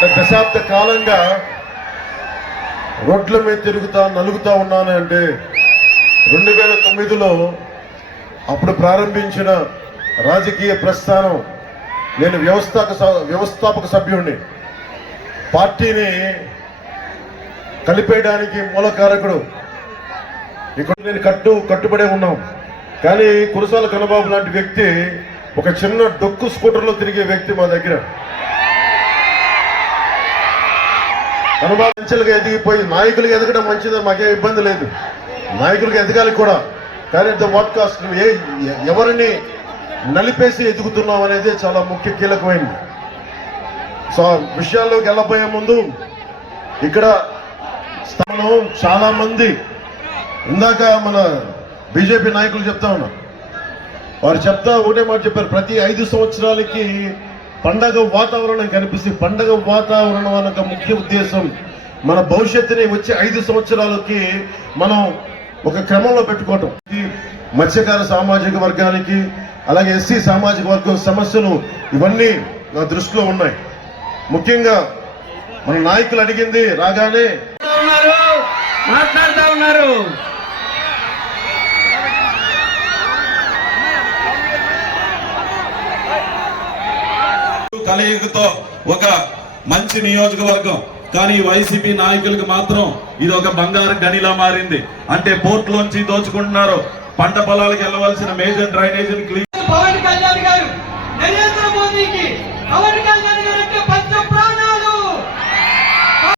దశాబ్ద కాలంగా రోడ్ల మీద నలుగుతా ఉన్నాను అంటే 2009లో అప్పుడు ప్రారంభించిన రాజకీయ ప్రస్థానం. నేను వ్యవస్థాపక సభ్యుడిని. పార్టీని కలిపేయడానికి మూలకారకుడు. ఇక్కడ నేను కట్టుబడే ఉన్నాం. కానీ కురసాల కన్నబాబు లాంటి వ్యక్తి ఒక చిన్న డొక్కు స్కూటర్లో తిరిగే వ్యక్తి మా దగ్గర. కన్నబాబు అంచెలుగా ఎదిగిపోయి నాయకులుగా ఎదగడం మంచిదని మాకేం ఇబ్బంది లేదు. నాయకులుగా ఎదగాలి కూడా. కానీ ద వాట్ కాస్ట్ ఎవరిని నలిపేసి ఎదుగుతున్నాం అనేది చాలా ముఖ్య కీలకమైంది. సో విషయాల్లోకి వెళ్ళబోయే ముందు ఇక్కడ స్థానం చాలా మంది ఇందాక మన బీజేపీ నాయకులు చెప్తా ఉన్నారు. వారు ఒకటే మాట చెప్పారు, ప్రతి 5 సంవత్సరాలకి పండగ వాతావరణం కనిపిస్తుంది. పండగ వాతావరణం అన్న ముఖ్య ఉద్దేశం మన భవిష్యత్తుని వచ్చే 5 సంవత్సరాలకి మనం ఒక క్రమంలో పెట్టుకోవటం. మత్స్యకార సామాజిక వర్గానికి అలాగే ఎస్సీ సామాజిక వర్గం సమస్యలు ఇవన్నీ నా దృష్టిలో ఉన్నాయి. ముఖ్యంగా మన నాయకులు అడిగింది రాగానే మాట్లాడుతూ ఉన్నారు. కలయికతో ఒక మంచి నియోజకవర్గం. కానీ వైసీపీ నాయకులకు మాత్రం ఇది ఒక బంగారు గనిలా మారింది. అంటే పోర్టులోంచి దోచుకుంటున్నారు. పంట పొలాలకు వెళ్ళవలసిన మేజర్ డ్రైనేజీని పవన్ కళ్యాణ్ గారు నరేంద్ర మోదీకి పవన్ కళ్యాణ్ గారు అంటే